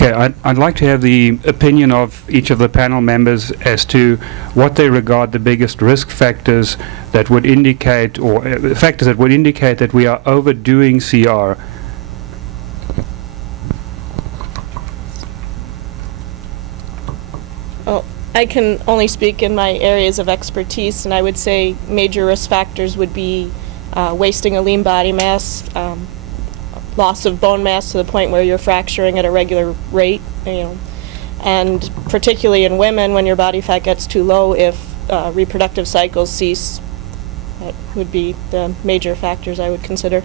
Okay, I'd like to have the opinion of each of the panel members as to what they regard the biggest risk factors that would indicate, or factors that would indicate that we are overdoing CR. Well, I can only speak in my areas of expertise, and I would say major risk factors would be wasting a lean body mass, loss of bone mass to the point where you're fracturing at a regular rate, and particularly in women, when your body fat gets too low, if reproductive cycles cease, that would be the major factors I would consider.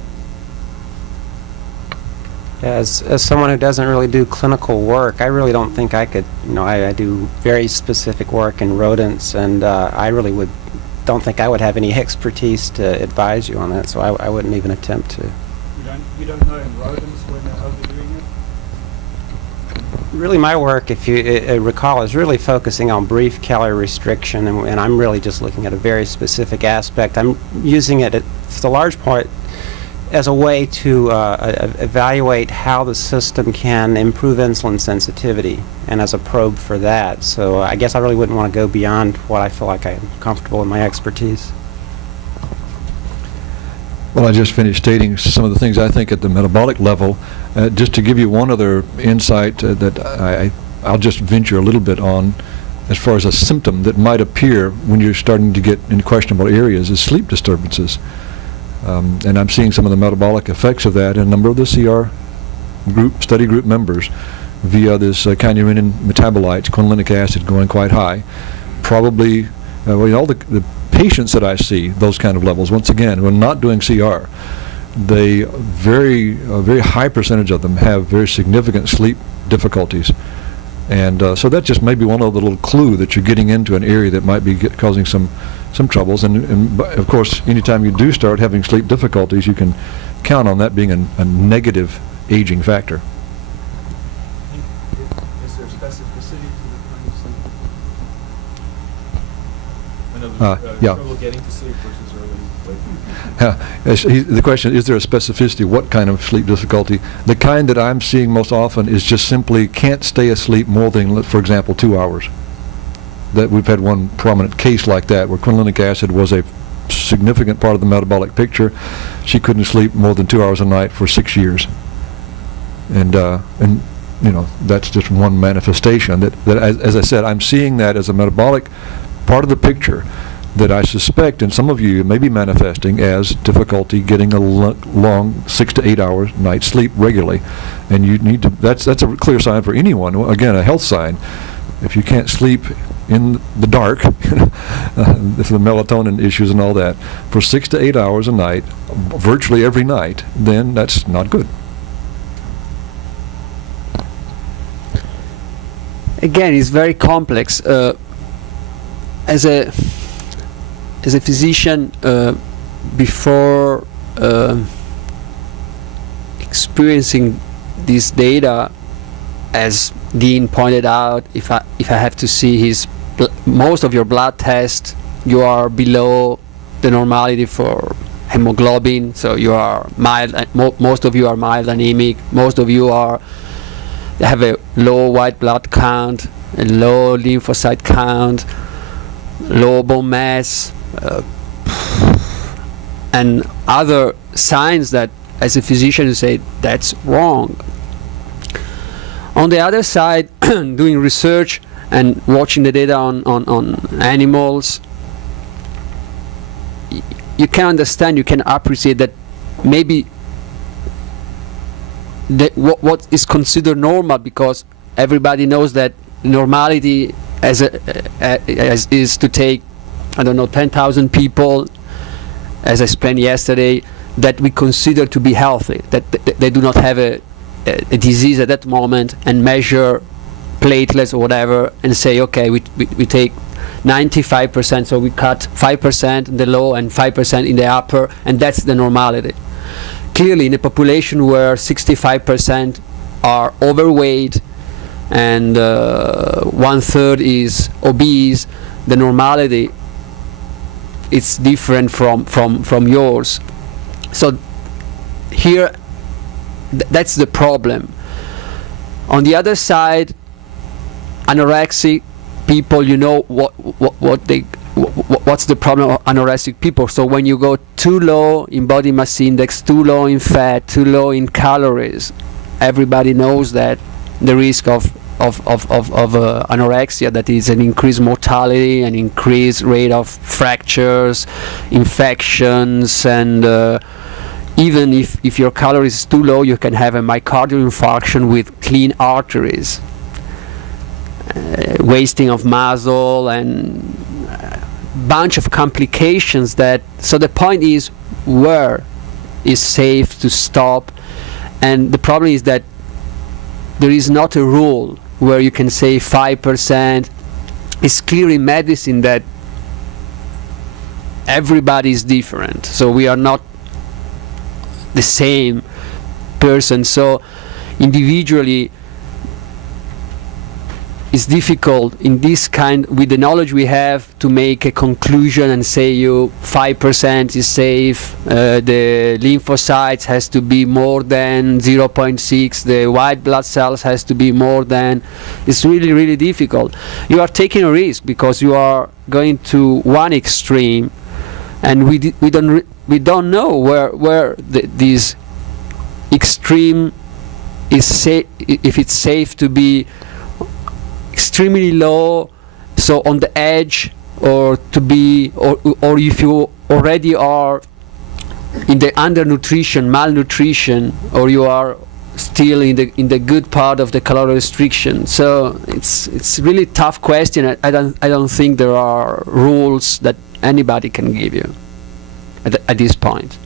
As someone who doesn't really do clinical work, I really don't think I could, I do very specific work in rodents, and I really don't think I would have any expertise to advise you on that, so I wouldn't even attempt to. You don't know in rodents when they're overdoing it? Really, my work, if you recall, is really focusing on brief calorie restriction, and I'm really just looking at a very specific aspect. I'm using it, for the large part, as a way to evaluate how the system can improve insulin sensitivity, and as a probe for that. So I guess I really wouldn't want to go beyond what I feel like I'm comfortable in my expertise. Well, I just finished stating some of the things I think at the metabolic level. Just to give you one other insight that I'll just venture a little bit on, as far as a symptom that might appear when you're starting to get in questionable areas, is sleep disturbances. And I'm seeing some of the metabolic effects of that in a number of the CR study group members via this kynurenine metabolites, quinolinic acid, going quite high. Probably, all the patients that I see, those kind of levels, once again, who are not doing CR, they a very high percentage of them have very significant sleep difficulties. And so that's just maybe one other little clue that you're getting into an area that might be causing some troubles. And of course, anytime you do start having sleep difficulties, you can count on that being a negative aging factor. Is there specificity to the kind of sleep? Yeah. Trouble getting to sleep versus early The question, is there a specificity? What kind of sleep difficulty? The kind that I'm seeing most often is just simply can't stay asleep more than, for example, 2 hours. That we've had one prominent case like that, where quinolinic acid was a significant part of the metabolic picture. She couldn't sleep more than 2 hours a night for 6 years. And that's just one manifestation. That as I said, I'm seeing that as a metabolic part of the picture that I suspect in some of you may be manifesting as difficulty getting a long 6 to 8 hours night sleep regularly. And you need to, that's a clear sign for anyone, again, a health sign. If you can't sleep in the dark, the melatonin issues and all that, for 6 to 8 hours a night, virtually every night, then that's not good. Again, it's very complex. As a physician, before experiencing this data, as Dean pointed out, if I have to see most of your blood tests, you are below the normality for hemoglobin, so you are mild. Most of you are mild anemic. Most of you have a low white blood count, a low lymphocyte count, low bone mass, and other signs that, as a physician, you say that's wrong. On the other side, doing research and watching the data on animals, you can understand, you can appreciate that maybe what is considered normal, because everybody knows that normality is to take, 10,000 people, as I explained yesterday, that we consider to be healthy, that they do not have a disease at that moment, and measure platelets or whatever, and say, okay, we take 95%, so we cut 5% in the low and 5% in the upper, and that's the normality. Clearly, in a population where 65% are overweight and 1/3 is obese, the normality is different from yours. So here, that's the problem. On the other side, anorexic people, you know what's the problem of anorexic people. So when you go too low in body mass index, too low in fat, too low in calories, everybody knows that the risk of anorexia, that is an increased mortality, an increased rate of fractures, infections, and even if your calories is too low, you can have a myocardial infarction with clean arteries, wasting of muscle, and bunch of complications. So the point is, where is safe to stop? And the problem is that there is not a rule where you can say 5%. It's clear in medicine that everybody is different, so we are not the same person. So individually it's difficult in this kind, with the knowledge we have, to make a conclusion and say you 5% is safe, the lymphocytes has to be more than 0.6, the white blood cells has to be more than. It's really, really difficult. You are taking a risk because you are going to one extreme, and we don't know where this extreme is safe, if it's safe to be extremely low, so on the edge, or to be, or if you already are in the undernutrition, malnutrition, or you are still in the good part of the calorie restriction. So it's really tough question. I don't think there are rules that anybody can give you at this point.